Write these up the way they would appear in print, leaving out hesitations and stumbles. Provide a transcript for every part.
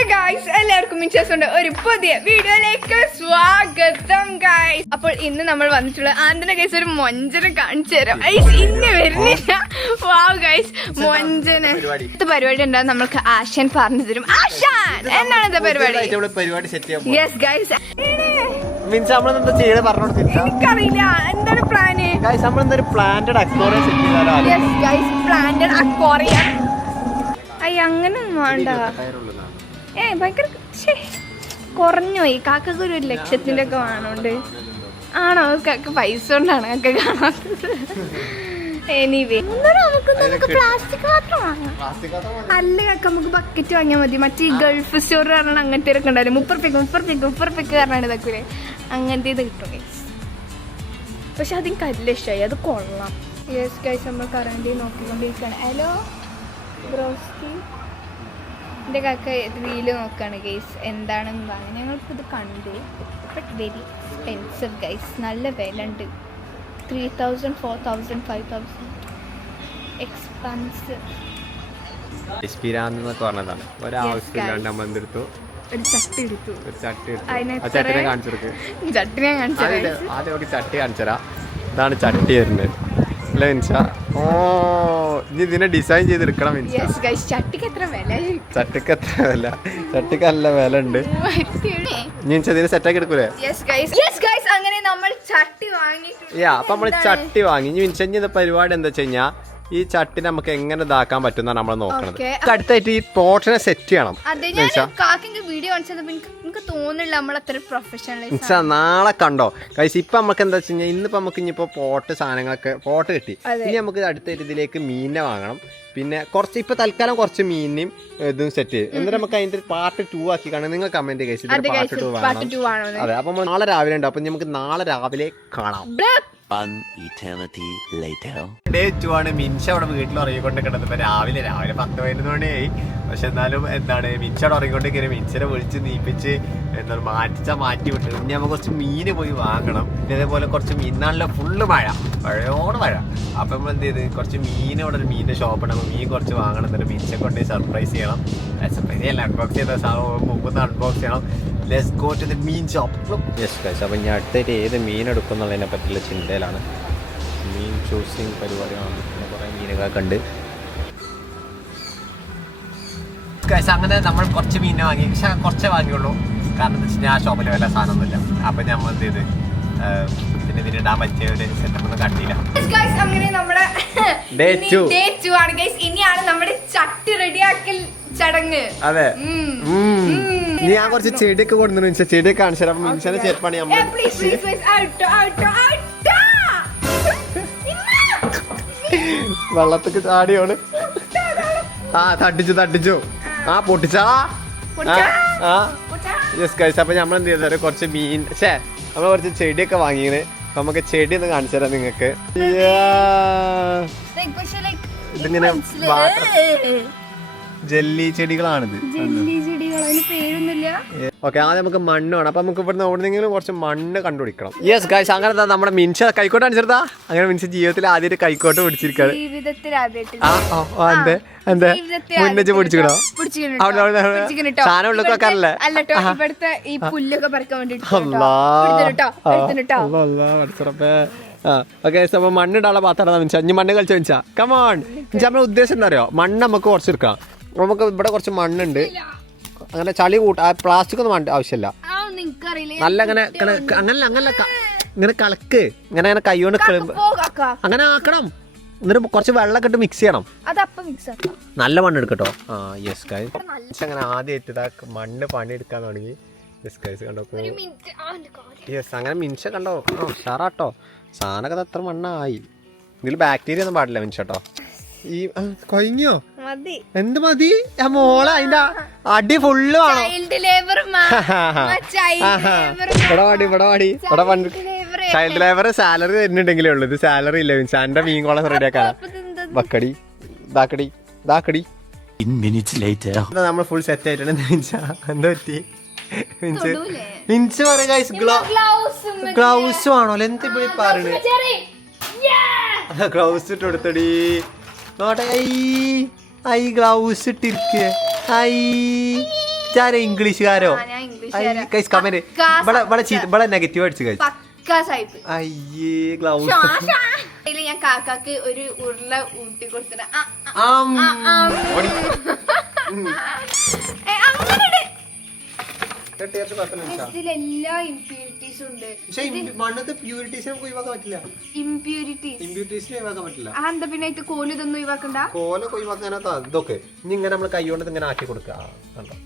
എല്ലാവർക്കും മിൻഷാസിന്റെ ഒരു പുതിയ വീഡിയോയിലേക്ക് സ്വാഗതം ഗൈസ്. അപ്പോൾ ഇന്ന് നമ്മൾ വന്നിട്ടുള്ള ആന്റന ഗൈസ് ഒരു മൊഞ്ചനെ കാണിച്ചു തരാം. ഇന്ന് വരുന്നില്ല. വാവ് ഗൈസ്, മൊഞ്ചന് പരിപാടി ഉണ്ടാകും. നമ്മൾക്ക് ആശാൻ പറഞ്ഞു തരും. ആശാൻ എന്താണ് ഇത് പരിപാടി? യെസ് ഗൈസ്, എനിക്കറിയില്ല എന്താണ് plan. Yes guys, planted aquarium. അയ്യ അങ്ങനൊന്നും വേണ്ട. ഭയങ്കര കുറഞ്ഞു പോയി. കാക്കക്ക് ഒരു 1,00,000 ഒക്കെ വേണോണ്ട് ആണോ? കാക്ക പൈസ കൊണ്ടാണ് കാക്ക കാണാത്തത്. എനിവേ നമുക്ക് പ്ലാസ്റ്റിക് പാത്രം വാങ്ങാം. അല്ല കാക്ക, നമുക്ക് ബക്കറ്റ് വാങ്ങിയാൽ മതി. മറ്റേ ഗൾഫ് സ്റ്റോർ പറഞ്ഞാൽ അങ്ങനത്തെ ഒക്കെ ഉണ്ടാവില്ല. 30 കാരണമാണ് ഇതൊക്കെ അങ്ങനത്തെ ഇത് കിട്ടും ഗൈസ്. പക്ഷെ അതെനിക്ക് നല്ല ഇഷ്ടമായി, അത് കൊള്ളാം. യെസ് ഗൈസ്, നമ്മൾ കറണ്ട് നോക്കിക്കൊണ്ടിരിക്കുകയാണ്. ഹലോ ബ്രോസ്റ്റി, എൻ്റെ കാക്ക റീല് നോക്കുകയാണ് ഗൈസ്, എന്താണെന്ന് വാങ്ങി. ഞങ്ങൾക്കിത് ഇത് കണ്ട്, ബട്ട് വെരി എക്സ്പെൻസീവ് ഗൈസ്. നല്ല വില ഉണ്ട്. 3,000 4,000 5,000 എക്സ്പെൻസീവ്. പറഞ്ഞതാണ് ഒരാവശ്യമില്ലാണ്ട് നമ്മൾ എന്തെടുത്തു, ഒരു ചട്ടി എടുത്തു. ചട്ടിനെ കാണിച്ചു കൊടുക്ക്. ചട്ടിനെ കാണിച്ചു ആദ്യം നമുക്ക് ചട്ടി കാണിച്ചരാ. ഇതാണ് ചട്ടി വരുന്നത്. ഓ, ഇനി ഇതിനെ ഡിസൈൻ ചെയ്തെടുക്കണം. ചട്ടിക്ക് എത്ര വില? ചട്ടിക്ക് നല്ല വില ഉണ്ട്. ഇതിനെ സെറ്റാക്കി എടുക്കൂലേ? അങ്ങനെ നമ്മൾ ചട്ടി വാങ്ങി. അപ്പൊ നമ്മള് ചട്ടി വാങ്ങി. ഇനി മിനിച്ച പരിപാടി എന്താ വെച്ച് കഴിഞ്ഞാൽ ഈ ചട്ടി നമുക്ക് എങ്ങനെ ഇതാക്കാൻ പറ്റുന്ന നമ്മൾ നോക്കണത്. അടുത്തായിട്ട് ഈ പോട്ടിനെ സെറ്റ് ചെയ്യണം. നാളെ കണ്ടോ കൈസ്. ഇപ്പൊ നമുക്ക് എന്താ വെച്ച് കഴിഞ്ഞാൽ ഇന്നിപ്പോ നമുക്ക് ഇനിയിപ്പോ പോട്ട് സാധനങ്ങളൊക്കെ പോട്ട് കിട്ടി. ഇനി നമുക്ക് അടുത്ത ഇതിലേക്ക് മീനിനെ വാങ്ങണം. പിന്നെ കുറച്ച് ഇപ്പൊ തൽക്കാലം കുറച്ച് മീനിനും ഇതും സെറ്റ് ചെയ്യും. എന്നിട്ട് നമുക്ക് അതിന്റെ പാർട്ട് 2 ആക്കി കാണാം. നിങ്ങൾ കമന്റ് കഴിച്ചു പാർട്ട് 2 വേണം. അതെ, അപ്പൊ നാളെ രാവിലെ ഉണ്ടാവും. അപ്പൊ നമുക്ക് നാളെ രാവിലെ കാണാം. ഡേ 2 ആണ്. മിൻഷ അവിടെ വീട്ടിൽ ഉറങ്ങിക്കൊണ്ട് കിടന്നപ്പോ രാവിലെ 10-11 മണിയായി. പക്ഷെ എന്നാലും എന്താണ് മിൻഷയുടെ ഉറങ്ങിക്കൊണ്ടിരിക്കുന്നത്. മിൻഷനെ വിളിച്ച് നീപ്പിച്ച് എന്താണ് മാറ്റി വിട്ടു. ഇനി നമുക്ക് കുറച്ച് മീന് പോയി വാങ്ങണം. പിന്നെ അതേപോലെ കുറച്ച് മീനാണല്ലോ ഫുള്ള് മഴയോട് മഴ. അപ്പൊ നമ്മൾ എന്ത് ചെയ്ത് കുറച്ച് മീൻ അവിടെ ഒരു മീനിന്റെ ഷോപ്പ് ഉണ്ട്. അപ്പൊ മീൻ കുറച്ച് വാങ്ങണം. എന്നിട്ട് മിൻഷെ കൊണ്ട് സർപ്രൈസ് ചെയ്യണം. സർപ്രൈസ് ചെയ്യല്ല, അൺബോക്സ് ചെയ്ത മുമ്പ് അൺബോക്സ് ചെയ്യണം. Let's go to the meen shop. Yes guys, അപ്പം ഞാൻ അടുത്തായിട്ട് ഏത് മീൻ എടുക്കും എന്നുള്ളതിനെ പറ്റിയുള്ള ചിന്തയിലാണ്. മീൻ ചൂസിങ് പരിപാടിയാണ്. പിന്നെ കുറേ മീനുകളൊക്കെ ഉണ്ട് ഗൈസ്. അങ്ങനെ നമ്മൾ കുറച്ച് മീനെ വാങ്ങി. പക്ഷെ കുറച്ചേ വാങ്ങിയുള്ളൂ. കാരണം എന്താ വെച്ച് കഴിഞ്ഞാൽ ആ ഷോപ്പിൽ വല്ല സാധനമൊന്നുമില്ല. അപ്പം നമ്മൾ എന്ത് ചെയ്ത് പിന്നെ ഇതിനിടാൻ പറ്റിയ ഒരു സെറ്റപ്പ് ഒന്നും കണ്ടില്ല. ഇനിയാണ് നമ്മുടെ ചട്ടി റെഡിയാക്കൽ ചടങ്ങ്. അതെ, ഞാൻ കുറച്ച് ചെടിയൊക്കെ കൊടുക്കുന്നു. ചെടിയൊക്കെ കാണിച്ചു തരാം. മിൻഷന്റെ ചെരുപ്പാണ് നമ്മൾ. വെള്ളത്തേക്ക് ചാടിയോട്. തട്ടിച്ചു. പൊട്ടിച്ചാ. യെസ് ഗൈസ്, അപ്പൊ നമ്മൾ എന്ത് ചെയ്താൽ കുറച്ച് മീൻ നമ്മൾ കുറച്ച് ചെടിയൊക്കെ വാങ്ങിയത്. അപ്പൊ നമുക്ക് ചെടി ഒന്ന് കാണിച്ചു തരാം നിങ്ങൾക്ക്. ഇതിങ്ങനെ ജെല്ലി ചെടികളാണിത്. ഓക്കെ, ആദ്യം നമുക്ക് മണ്ണ് വേണം. അപ്പൊ നമുക്ക് ഇവിടുന്ന് എവിടെന്നെങ്കിലും കുറച്ച് മണ്ണ് കണ്ടുപിടിക്കണം. യെസ് ഗൈസ്, അങ്ങനെ നമ്മുടെ മിൻഷ കൈക്കോട്ട് കാണിച്ചെടുത്താ. അങ്ങനെ മിൻഷ ജീവിതത്തിൽ ആദ്യമായിട്ട് കൈക്കോട്ട് പിടിച്ചിരിക്കാണ്. എന്താ മുന്നേ പിടിച്ചിക്കണോ? സാധനം ഉള്ളിൽ വെക്കാറല്ലേ? ഓക്കെ, അപ്പൊ മണ്ണിടാനുള്ള പാത്രം മിൻഷ. ഇനി മണ്ണ് കളിച്ച് മിൻഷ. കമോൺ മിൻഷ, നമ്മുടെ ഉദ്ദേശം എന്താ അറിയോ? മണ്ണ് നമുക്ക് കുറച്ചെടുക്കാം. നമുക്ക് ഇവിടെ കുറച്ച് മണ്ണുണ്ട്. അങ്ങനെ ചളി പ്ലാസ്റ്റിക് ഒന്നും വേണ്ട ആവശ്യമില്ല. നല്ല അങ്ങനെ ഇങ്ങനെ കളക്ക്. ഇങ്ങനെ കൈ കൊണ്ട് അങ്ങനെ ആക്കണം. എന്നിട്ട് കുറച്ച് വെള്ളമൊക്കെ ഇട്ട് മിക്സ് ചെയ്യണം. നല്ല മണ്ണ് എടുക്കട്ടോ. യെസ് ഗൈസ്, അങ്ങനെ ആദ്യമായിട്ട് മണ്ണ് പണിയെടുക്കാൻ തുടങ്ങി. യെസ് ഗൈസ്, കണ്ടോ. യെസ്, അങ്ങനെ മിൻഷ കണ്ടോ. ഉഷാറാട്ടോ. സാധനമൊക്കെ അത്ര മണ്ണായി. ഇതിൽ ബാക്ടീരിയ ഒന്നും പാടില്ല മിൻഷട്ടോ. ഈ കൊഴിഞ്ഞോ? എന്ത് മതി മോളെ? അതിന്റെ അടി ഫുള്ള് വേണോ? ചൈൽഡ് ലേബർ സാലറി തരുന്നുണ്ടെങ്കിലേ ഉള്ളൂ. ഇത് സാലറി ഇല്ല മിൻഷ. എന്റെ മീൻ കോളം റെഡിയാക്കാനാ. ബക്കടി ദാക്കടി. നമ്മൾ ഫുൾ സെറ്റ് ആയിട്ടാണ് മിൻഷ. എന്താ പറ്റി മിൻഷ പറയാ? ഗ്ലൗസ് വേണോ? എന്ത് ഇവിടെ പറയണേ? ഗ്ലൗസ് ഇട്ട് കൊടുത്തടി. ഗ്ലൗസ് ഇട്ടിരിക്കുക. ഇച്ചാരെ ഇംഗ്ലീഷുകാരോ ആ, ഞാൻ ഇംഗ്ലീഷുകാരാ. ഗൈസ് കമന്റ് ഇവിടെ നെഗറ്റീവ് അടിച്ചു ഗൈസ് പക്കാ സായിപ്പ്. അയ്യേ ഗ്ലൗസ് ഇതില് ഞാൻ കാക്കാക്ക് ഒരു ഉരുള ഊട്ടി കൊടുത്തിട്ട് ഇതിലെല്ലാ ഇംപ്യൂരിറ്റീസും ഉണ്ട്. മണ്ണത്തെ പ്യൂരിറ്റീസ് നമുക്ക് ഒഴിവാക്കാൻ പറ്റില്ല. ഇംപ്യൂരിറ്റീസിനെ ഒഴിവാക്കാൻ പറ്റില്ല. എന്താ പിന്നെ ഇത് കോല് ഇതൊന്നും ഒഴിവാക്കണ്ട. കോലൊക്കെ ഒഴിവാക്കാനകത്ത് ഇതൊക്കെ ഇനി ഇങ്ങനെ നമ്മൾ കൈ കൊണ്ട് ഇങ്ങനെ ആക്കി കൊടുക്കുക.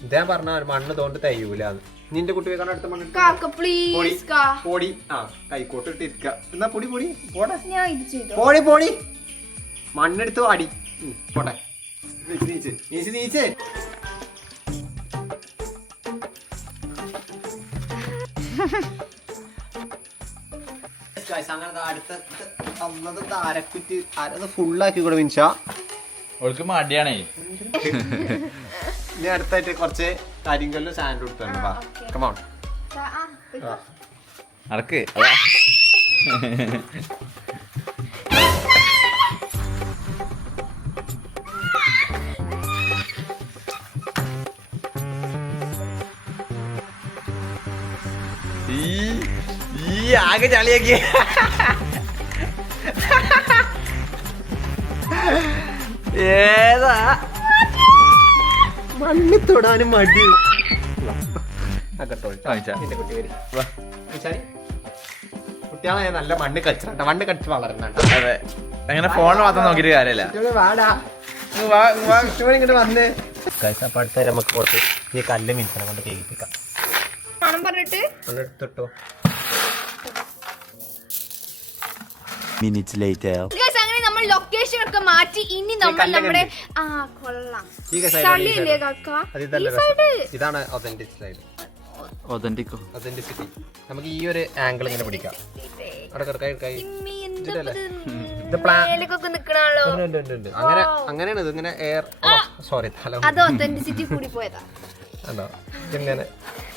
ഇദ്ദേഹം പറഞ്ഞ മണ്ണ് തോണ്ട് തയ്യൂല. നിന്റെ കുട്ടി വെക്കാൻ അടുത്ത മണ്ണ് പൊടി കൈക്കോട്ട് ഇട്ടിരിക്ക. എന്നാ പൊടി പൊടി പോട്ടെ. ഞാൻ ഇത് ചെയ്തു. പോടി പോടി മണ്ണെടുത്ത് അടി പോട്ടെ. നീച്ച് നീച്ച് നീച്ച് അടുത്ത അരക്കുറ്റി ഫുള്ളാക്കി കൂടെ മിനിച്ചാ ഓൾക്ക് മടിയാണേ. ഇനി അടുത്തായിട്ട് കുറച്ച് കരിങ്കല്ലും സാൻഡ് കൊടുത്തു. കമോൺ നടക്ക്. ഈ ആകെ ചളിയാക്കി. ഏതാ മണ്ണ് തൊടാനും മടി. കുട്ടികളെ നല്ല മണ്ണ് കളിച്ചിട്ടുണ്ട്. മണ്ണ് കളിച്ച് വളരുന്നുണ്ട്. അതെ അങ്ങനെ ഫോണിൽ മാത്രം നോക്കിയിട്ട് കാര്യമില്ല. വാടാ ഇങ്ങോട്ട് വന്ന് അടുത്ത നമുക്ക് കുറച്ച് ഈ കല്ല് മിനിറ്റിനെ കൊണ്ട് കേൾപ്പിക്കാം. പറഞ്ഞിട്ട് എടുത്തിട്ടോ. Minutes later. അങ്ങനെ നമ്മൾ ലൊക്കേഷൻ ഒക്കെ മാറ്റി. ഇനി നമ്മൾ നമ്മുടെ കൊള്ളാം ചളിയല്ലേ കാക്ക ഈ സൈഡ്. ഇതാണ് ഒതന്റിസിറ്റി. നമുക്ക് ഈ ഒരു ആംഗിൾ ഇങ്ങനെ പിടിക്കാം. അങ്ങനെയാണ് ഇത്. ഇങ്ങനെ എയർ സോറി അത് ഒതന്റിസിറ്റി കൂടി പോയതാ. ഇങ്ങനെ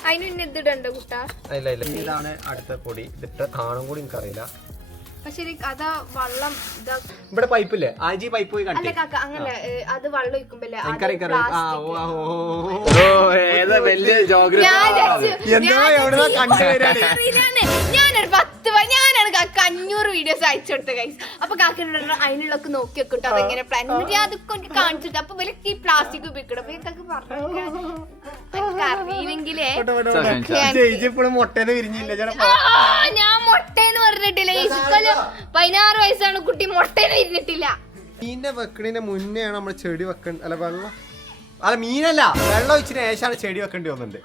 അതിന് ഇതിടണ്ട കുട്ടാ. ഇല്ല ഇല്ല ഇതാണ് അടുത്ത പൊടി. ഇതിട്ട് കാണും കൂടി എനിക്കറിയില്ല. പക്ഷെ അതാ വെള്ളം ഇവിടെ പൈപ്പില്ലേ? ആജി പൈപ്പ് പോയി കണ്ടേ. കാക്ക അങ്ങനെ അത് വെള്ളം ഒഴിക്കുമ്പല്ലേ ഞാനൊരു 10 കാക്ക 500 വീഡിയോസ് അയച്ചു കൊടുത്ത ഗൈസ്. അപ്പൊ കാക്കനോട് അതിനുള്ളൊക്കെ നോക്കി വെക്കട്ടോ അതെങ്ങനെ പ്ലാൻ. എന്നിട്ട് അതൊക്കെ എനിക്ക് കാണിച്ചിട്ട് അപ്പൊ വിലക്ക് ഈ പ്ലാസ്റ്റിക് ഉപയോഗിക്കണം. അപ്പൊ കാക്ക പറഞ്ഞറിയില്ലെങ്കിലേ മുട്ടേന്ന് വിരിഞ്ഞില്ല. ഞാൻ മുട്ടേന്ന് പറഞ്ഞിട്ടില്ല. 16 വയസ്സാണ് കുട്ടി. മുട്ടേന്ന് വിരിഞ്ഞിട്ടില്ല. മീനിനെ വെക്കണതിന് മുന്നെയാണ് നമ്മൾ ചെടി വെക്കേണ്ട. അല്ല വെള്ളം അല്ല മീനല്ല വെള്ളം ഒഴിച്ചിട്ട് ശേഷമാണ് ചെടി വെക്കേണ്ടി വന്നിട്ടുണ്ട്.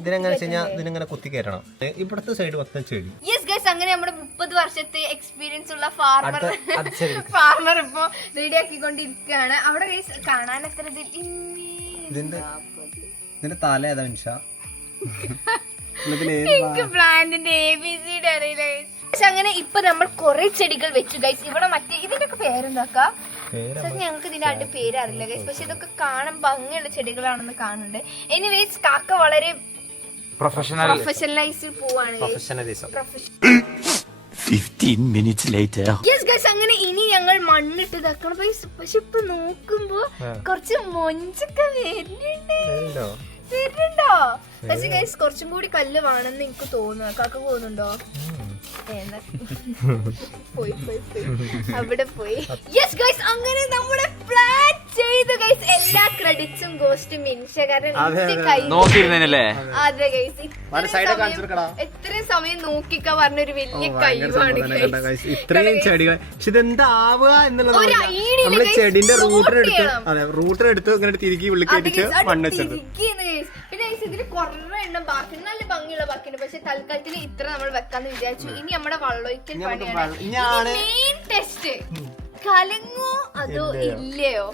ഇതിനെങ്ങനെ വെച്ച് കഴിഞ്ഞാൽ ഇതിനെങ്ങനെ കുത്തി കയറ്റണം. ഇവിടുത്തെ സൈഡ് വെക്കുന്ന ചെടി. യെസ് ഗൈസ് അങ്ങനെ നമ്മുടെ 30 വർഷത്തെ എക്സ്പീരിയൻസ് ഉള്ള ഫാർമർ ഇപ്പൊ റെഡി ആക്കിക്കൊണ്ടിരിക്കുകയാണ്. അവിടെ ഗൈസ് കാണാൻ എത്ര ഇതിന്റെ തല ഏതാ നിമിഷ? പ്ലാന്റിന്റെ ABCD അറിയില്ല ഗൈസ്. പക്ഷെ അങ്ങനെ ഇപ്പൊ നമ്മൾ കുറെ ചെടികൾ വെച്ചു ഗൈസ്. ഇവിടെ മറ്റേ ഇതിന്റെ ഒക്കെ പേരെന്താക്കാ? ഞങ്ങൾക്ക് ഇതിന്റെ ആയിട്ട് പേര് അറിയില്ല ഗൈസ്. പക്ഷെ ഇതൊക്കെ കാണാൻ ഭംഗിയുള്ള ചെടികളാണെന്ന് കാണുന്നുണ്ട്. എനിവേസ് കാക്ക വളരെ പ്രൊഫഷണലൈസ് പോവാണ്. 15 minutes later. യെസ് ഗൈസ് അങ്ങനെ ഇനി ഞങ്ങൾ മണ്ണിട്ട് ഇതാക്കണം. പക്ഷെ ഇപ്പൊ നോക്കുമ്പോ കുറച്ച് മൊഞ്ചൊക്കെ വരുന്നുണ്ടോ? പക്ഷെ ഗൈസ് കുറച്ചും കൂടി കല്ല് വേണമെന്ന് എനിക്ക് തോന്നുന്നു. കാക്ക പോകുന്നുണ്ടോ? പോയി അവിടെ പോയി. യെസ് ഗൈസ് അങ്ങനെ നമ്മുടെ പ്ലാൻ ചെയ്തു ഗൈസ്. എല്ലാ ക്രെഡിറ്റ്സും ഗോസ്റ്റ് മിൻഷ. കാരണം അതെ ഗൈസ് എത്രയും സമയം നോക്കിക്ക പറഞ്ഞൊരു വലിയ കഴിവാണ്. ഇത്രയും ചെടികൾ. പക്ഷെ ഇതെന്താവുക എന്നുള്ളത് നമ്മള് ചെടിന്റെ റൂട്ടിനെടുത്ത് ഇങ്ങനെ തിരികെ ഉള്ളിക്കടിച്ച് മണ്ണെടുത്ത്. പിന്നെ ഇതില് കുറെ എണ്ണം ബാക്കി നല്ല ഭംഗിയുള്ള ബാക്കിയുണ്ട്. പക്ഷെ തൽക്കാലത്തിന് ഇത്ര നമ്മൾ വെക്കാന്ന് വിചാരിച്ചു. ഇനി നമ്മുടെ വള്ളൊഴിക്കൽ പണിയാണ് മെയിൻ ടെസ്റ്റ്. കലങ്ങോ അതോ ഇല്ലയോ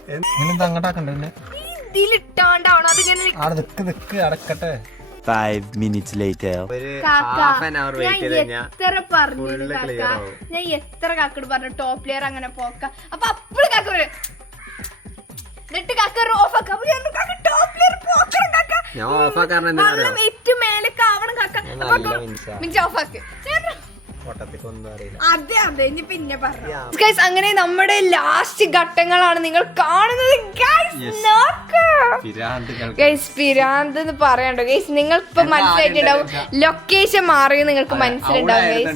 ഇതിലിട്ടാണ്ടാവണം. അതിങ്ങനെ അടക്കട്ടെ. 5 minutes later. എത്ര പറഞ്ഞു കാക്ക. ഞാൻ എത്ര കാക്കോട് പറഞ്ഞു ടോപ്പ് ലെയർ അങ്ങനെ പോക്ക. അപ്പൊ അപ്പഴും കാക്ക എന്നിട്ട് കാക്ക ഓഫ് ആക്കാം. ടോപ്പ് ലെയർ പോക്കണം കാക്ക. ഏറ്റവും മേലേക്ക് ആവണം കാക്ക. മിഞ്ച ഓഫ് ആക്ക്. അതെ അതെ ഇനി പിന്നെ പറഞ്ഞു ഗൈസ്. അങ്ങനെ നമ്മുടെ ലാസ്റ്റ് ഘട്ടങ്ങളാണ് നിങ്ങൾ കാണുന്നത് ഗൈസ്. പിരാന്ത് എന്ന് പറയണ്ടോ ഗൈസ്, നിങ്ങൾക്ക് ഇപ്പൊ മനസ്സിലായിട്ടുണ്ടാവും, ലൊക്കേഷൻ മാറിയോ നിങ്ങൾക്ക് മനസ്സിലുണ്ടാവും ഗൈസ്.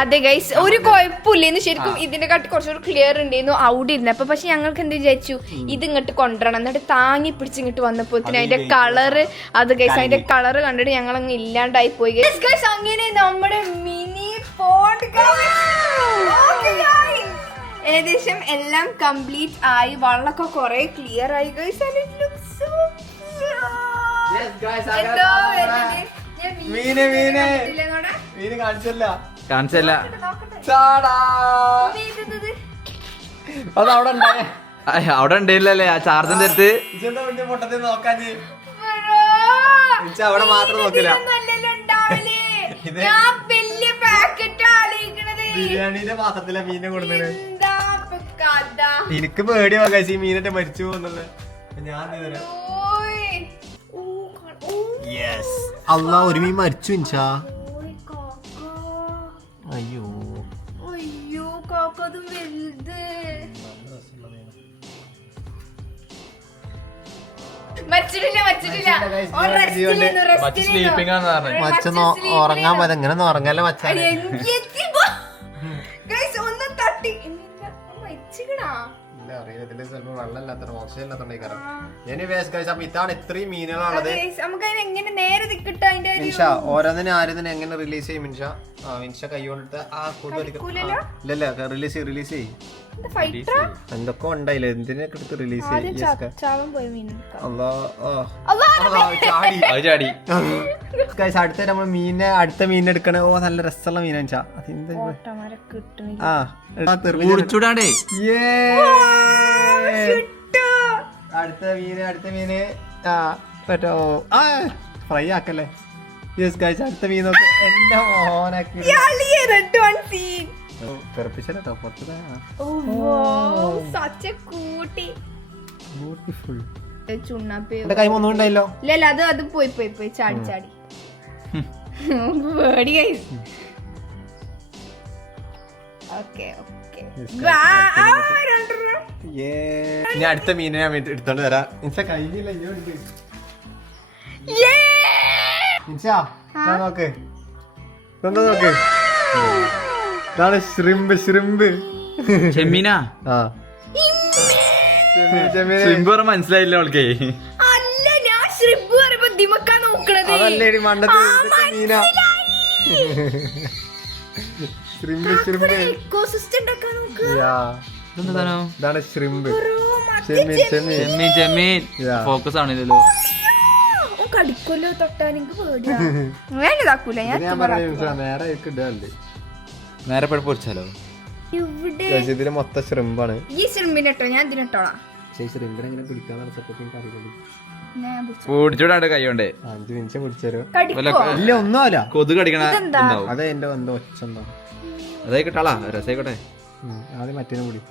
അതെ ഗൈസ്, ഒരു കുഴപ്പമില്ലെന്ന് ശരിക്കും ഇതിന്റെ കാട്ടി കുറച്ചുകൂടി ക്ലിയർ ഉണ്ടായിരുന്നു അവിടെ ഇരുന്നപ്പോ. പക്ഷെ ഞങ്ങൾക്ക് എന്ത് വിചാരിച്ചു, ഇത് ഇങ്ങോട്ട് കൊണ്ടുവരണം, എന്നിട്ട് താങ്ങി പിടിച്ച് ഇങ്ങോട്ട് വന്നപ്പോ അതിന്റെ കളറ് അത് ഗൈസ്, അതിന്റെ കളറ് കണ്ടിട്ട് ഞങ്ങൾ അങ്ങ് ഇല്ലാണ്ടായി പോയി ഗൈസ്. അങ്ങനെ നമ്മുടെ മിനി പോണ്ട് ഏകദേശം എല്ലാം കംപ്ലീറ്റ് ആയി, വള്ളൊക്കെ കുറെ ക്ലിയർ ആയി ഗൈസ്. കാണിച്ചല്ല അതവിടെ അവിടെ ഉണ്ടായില്ലല്ലേ ആ ചാർജിന്റെ അടുത്ത്. അവിടെ മാത്രം നോക്കില്ല, ബിരിയാണിന്റെ പാത്രത്തിലെ മീനെ കൊടുത്തത്. എനിക്ക് പേടിയാ കഴിച്ച് ഈ മീനൊക്കെ മരിച്ചു പോകുന്നത്. ഞാൻ അല്ല ഒരു മീൻ മരിച്ചു ഇൻഷാ. അയ്യോ അയ്യോ കാക്കതും വലുത്. മച്ചൊന്ന് ഉറങ്ങാൻ പോയത് എങ്ങനെ ഉറങ്ങാല്ലേ മച്ച. ഇതാണ് ഇത്രയും മീനുകളുള്ളത്. മിൻഷ ഓരോന്നിനും ആരോന്നിനും എങ്ങനെ റിലീസ് ചെയ്യും മിൻഷ? മിൻഷ കൈ കൊണ്ടിട്ട് ആ ഇല്ലല്ല റിലീസ് ചെയ്യും. എന്തൊക്കെ ഉണ്ടായില്ല, എന്തിനൊക്കെ എടുത്ത് റിലീസ് ചെയ്യും. അടുത്ത നമ്മൾ അടുത്ത മീൻ എടുക്കണ. ഓ നല്ല രസമുള്ള മീനാ മിൻഷ. അടുത്ത മീന് പറ്റോ ഫ്രൈ ആക്കല്ലേ. യെസ് ഗൈസ്, അടുത്ത മീൻ നോക്ക്. എന്റെ മോനാക്കി തെറപ്പിച്ചല്ലോ പുറത്ത്. എന്റെ കൈ ഒന്നും ഉണ്ടായില്ലോ. ഇല്ല അത് പോയി ചാടി പേടി കൈ. ഇനി അടുത്ത മീനെ ഞാൻ എടുത്തോണ്ട് വരാം. ഇൻഷാ കഴിഞ്ഞില്ല, ഇൻഷാ നോക്ക് നോക്ക്. ഇതാണ് ശ്രിമ്പ്. ചെമ്മീനാ? മനസ്സിലായില്ല അവൾക്ക്. അല്ല ഞാൻ ശ്രിമ്പ് പറയുമ്പോ ദിമക്കാ നോക്കണത്. അതല്ലേ മണ്ടത്ത് മീനാ. ഇതാണ് ശ്രിമ്പ്. ചെമ്മീൻ ഫോക്കസ് ആണില്ലല്ലോ. കടിക്കൊല്ലോ തൊട്ടാ എനിക്ക് പേടിയാ. വേണ്ടതാക്കൂല ഞാൻ നേരെ പൊരിച്ചാലോ. ഇതില് മൊത്തം ശ്രിമ്പാണ്. ഈ ശ്രിമ്പിനെ ഇട്ടോ, ഞാൻ ഇതിനിട്ടോളാം. ശ്രിമ്പിനെങ്ങനെ പിടിക്കാന്ന് പൊടിച്ചോടാണ്ട് കൈ കൊണ്ട് 5 മിനിറ്റ് പിടിച്ചോ. ഇല്ല ഒന്നുമല്ല, കൊതു കടിക്കണ. അതെ എന്റെ എന്തോ ഒച്ച ഉണ്ടോ. അതായിക്കോട്ടാളാ, രസായിക്കോട്ടെ. ആദ്യം മറ്റേനെ കൂടി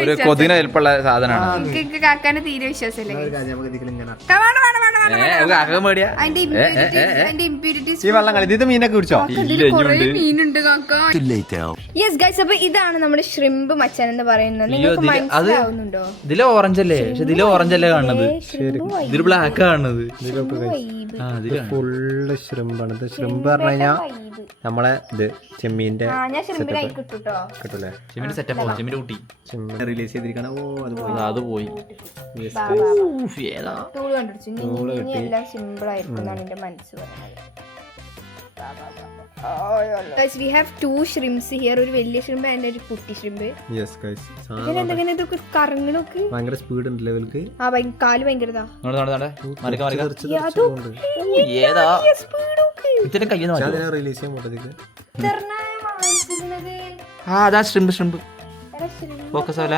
ഒരു കൊതിന് ഹെൽപ്പുള്ള സാധനമാണ്. കാക്കാന് തീരെ വിശ്വാസമില്ല. ഈ വെള്ളം കളി ഇത് മീനൊക്കെ പിടിച്ചോ. മീനുണ്ട് കാക്ക. യെസ് ഗൈസ്, അപ്പൊ ഇതാണ് നമ്മുടെ ശ്രിമ്പ് മച്ചാൻ എന്ന് പറയുന്നത്. നിങ്ങൾക്ക് മനസ്സിലാവുന്നുണ്ടോ? ഇതിലെ ഓറഞ്ച് അല്ലേ? പക്ഷെ ഇതിലെ ഓറഞ്ച് അല്ലേ കാണുന്നത്, ഇതില് ബ്ലാക്ക് കാണുന്നത്. ഫുള്ള് ശ്രിമ്പാണ്. ഇത് ശ്രിമ്പ് പറഞ്ഞു കഴിഞ്ഞാൽ നമ്മളെ ഇത് ചെമ്മീന്റെ കിട്ടൂലേ. ചെമ്മീന്റെ സെറ്റപ്പ്, ചെമ്മീന്റെ കുട്ടി റിലീസ് ചെയ്തിരിക്കണ. ഓ അത് പോയി. എല്ലാം സിമ്പിൾ ആയിരിക്കും എന്റെ മനസ്സ് പറയുന്നത്. We have 2 shrimps here. ഒരു വലിയ shrimp and ഒരു കുട്ടി shrimp. Yes guys. ഇതൊക്കെ കറങ്ങണൊക്കെ ഭയങ്കര സ്പീഡ് ഉണ്ട് ലെവൽക്ക്. ആ കാല് ഭയങ്കരതാ. റിലീസ് ചെയ്യാൻ പോട്ടതിക്ക്. ഫോക്കസ് ആവല.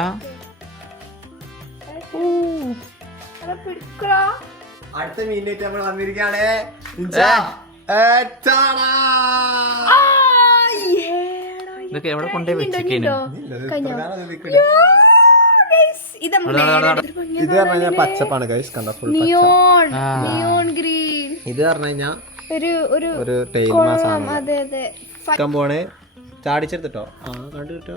അടുത്ത മീനായിട്ട് നമ്മൾ വന്നിരിക്കുകയാണ്. ഇതൊക്കെ എവിടെ കൊണ്ടേ വെച്ചിരിക്കുന്നു. ഇത് പറഞ്ഞാൽ പച്ചപ്പാണ് ഗൈസ്, കണ്ട ഫുൾ നിയോൺ ഗ്രീൻ. ഇത് പറഞ്ഞു കഴിഞ്ഞാൽ ഒരു ഒരു ഒരു ടൈൽ കൊള്ളാം. മാസാണ് അതെ അതെ പോണേ ചാടിച്ചെടുത്തിട്ടോ ആ കണ്ടിട്ടോ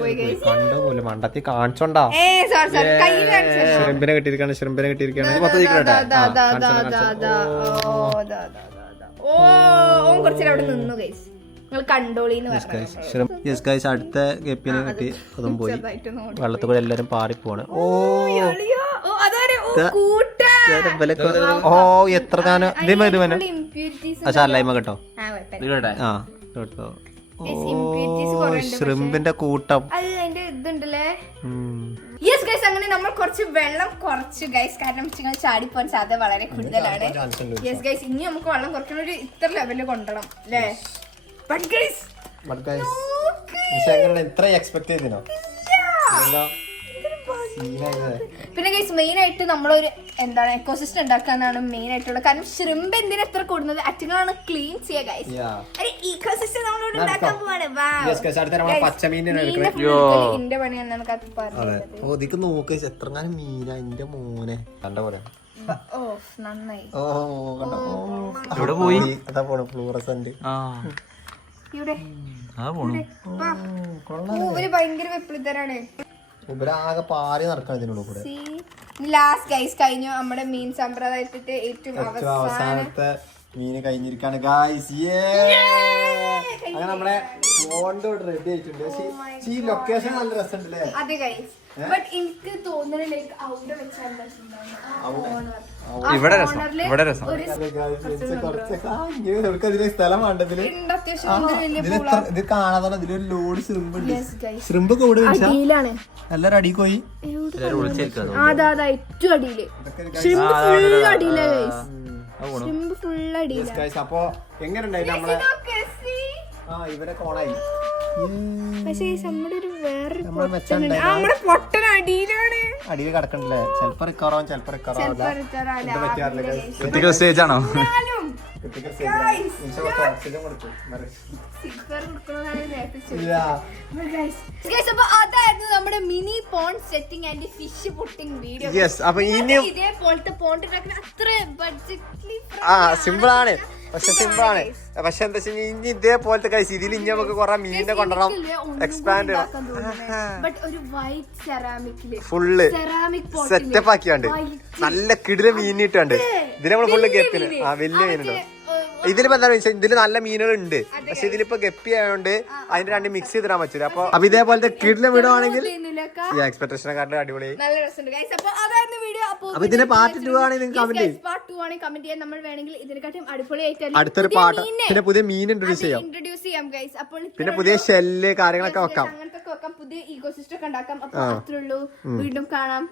പോയി guys. കണ്ടോ പോലെ മണ്ടത്തി കാണിച്ചോണ്ടാ സോറി കയ്യിൽ കാണിച്ചു. ശിരമ്പിനെ കെട്ടിയിരിക്കാണ് ശിരമ്പിനെ കെട്ടിയിരിക്കാണ് ഓ കുറച്ചേരം അവിടെ നിന്നു ഗൈസ്. നിങ്ങൾ കണ്ടോളിന്ന് പറഞ്ഞു. അടുത്ത ഗപ്പിനെ കെട്ടി അതും പോയി വെള്ളത്തിൽ കൂടെ എല്ലാരും പാറി പോണ്. ഓ ഓ എത്ര ഞാന് ഇതേ മതി വേന അല്ലായ്മ കേട്ടോ ആ കേട്ടോ. ശ്രിമ്പിന്റെ കൂട്ടം അതിന്റെ ഇതുണ്ടല്ലേ. യെസ് ഗൈസ്, അങ്ങനെ നമ്മൾ കുറച്ച് വെള്ളം കുറച്ച് ഗൈസ്, കാരണം നിങ്ങൾ ചാടിപ്പോൻ സാധ്യത വളരെ കൂടുതലാണ്. യെസ് ഗൈസ്, ഇനി നമുക്ക് വെള്ളം കുറയ്ക്കണ ഒരു ഇത്ര ലെവലിൽ കൊണ്ടുവരണം അല്ലേ. ബട്ട് ഗൈസ് ഇത്ര എക്സ്പെക്ട് ചെയ്തിനോ? പിന്നെ ഗൈസ് മെയിൻ ആയിട്ട് നമ്മളൊരു എന്താണ് എക്കോസിസ്റ്റം ഉണ്ടാക്കാന്നാണ് മെയിൻ ആയിട്ടുള്ളത്. കാരണം ശ്രിമ്പ് എന്തിനാ എത്ര കൂടുന്നത്, അറ്റുകളാണ് ക്ലീൻ ചെയ്യുക ഗൈസ്. ഒരു ഇക്കോസിസ്റ്റം നമ്മളോട് ഉണ്ടാക്കാൻ പോവാണ്. എന്റെ പണി എന്നാണ് കത്ത് പറഞ്ഞത്. നോക്ക് എത്രങ്ങാനും മീനാ എന്റെ മോനെ കണ്ട പോലെ. ഓ നന്നായി. ഇവിടെ പോയി അതാ പോണു ഫ്ലൂറസന്റ്. ഇവിടെ പോണു ഒരു ഭയങ്കര വെപ്പിളിത്തരാണ്. ഇവരാകെ പാറി നടക്കണം ഇതിനുള്ളിൽ കൂടെ. ലാസ്റ്റ് ഗൈസ് കഴിഞ്ഞു നമ്മുടെ മീൻ സമ്പ്രദായത്തിന്റെ ഏറ്റവും അവസാനത്തെ മീന് കഴിഞ്ഞിരിക്കാണ് ഗായ്സ്. അങ്ങനെ നമ്മുടെ മോണ്ട് റെഡി ആയിട്ടുണ്ട്. ഈ ലൊക്കേഷൻ നല്ല രസമുണ്ടല്ലേ? അതെ ഗൈസ്, ബട്ട് എനിക്ക് തോന്നുന്നത് ലൈക്ക് അവിടെ വെച്ചാൽ ഇവിടെ രസം ഇവിടെ രസം ഇതിലെ സ്ഥലം വേണ്ടതില് ഇത് കാണാതെ ഇതിലൊരു ലോഡ് ശ്രിമ്പുണ്ട്. ശ്രിമ്പ് കൂടെ അടിയിലാണ് എല്ലാരും അടിയിൽ പോയി അതാ ഏറ്റവും അടിയില് ശ്രിമ്പ് ഫുൾ അടിയിലാ ഗൈസ്. ശ്രിമ്പ് ഫുൾ അടിയിലാ. അപ്പൊ എങ്ങനെ ഉണ്ടായിരുന്നു നമ്മളെ ഇവരെ കോണായി. പക്ഷേ നമ്മുടെ ഒരു വേറെ നമ്മുടെ പൊട്ടൻ അടിയിലാണ്. അടിയിൽ കിടക്കണ്ടല്ലേ? ചിലപ്പോ റിക്കവറാവും ചിലപ്പോ ക്രിട്ടിക്കൽ സ്റ്റേജ് ആണോ? അതായിരുന്നു നമ്മുടെ mini pond setting and fish putting video. അപ്പൊ ഇനി ഇതേപോലത്തെ പോണ്ട് അത്ര ബഡ്ജറ്റ്ലി സിമ്പിൾ ആണ്. പക്ഷെ സിമ്പിൾ ആണ്. പക്ഷെ എന്താ വെച്ചാൽ ഇനി ഇതേപോലത്തെ കഴിച്ച് ഇതിൽ ഇനി നമുക്ക് കൊറേ മീനിനെ കൊണ്ടുവരണം, എക്സ്പാൻഡ് ഫുള്ള് സെറ്റപ്പ് ആക്കിയാണ്ട് നല്ല കിടില മീനിട്ടുണ്ട്. ഇതിൽ നമ്മൾ ഫുള്ള് ഗപ്പിന് വലിയ മീനുണ്ടോ ഇതിലിപ്പോ എന്താ വെച്ചാൽ ഇതില് നല്ല മീനുകൾ ഉണ്ട്. പക്ഷെ ഇതിലിപ്പോ ഗപ്പി ആയതുകൊണ്ട് അതിന്റെ രണ്ട് മിക്സ് ചെയ്തിടാൻ പറ്റില്ല. അപ്പൊ ഇതേപോലത്തെ കിടില വിടുവാണെങ്കിൽ എക്സ്പെക്ടേഷനെക്കാട്ടും അടിപൊളി. അപ്പൊ ഇതിന്റെ പാർട്ട് 2 ആണെങ്കിൽ കമന്റ് ചെയ്യാൻ നമ്മൾ വേണമെങ്കിൽ ഇതിനെക്കാട്ടും അടിപൊളിയായിട്ട് അടുത്തൊരു പാട്ട് പിന്നെ പുതിയ മീൻ ഇൻട്രൊഡ്യൂസ് ചെയ്യാം ഗൈസ്. അപ്പോൾ പിന്നെ പുതിയ ഷെല്ല് കാര്യങ്ങളൊക്കെ വെക്കാം, അങ്ങനത്തെ വെക്കാം, പുതിയ ഇക്കോസിസ്റ്റം ഒക്കെ ഉണ്ടാക്കാം. അപ്പൊ അത്രേ ഉള്ളൂ. വീണ്ടും കാണാം.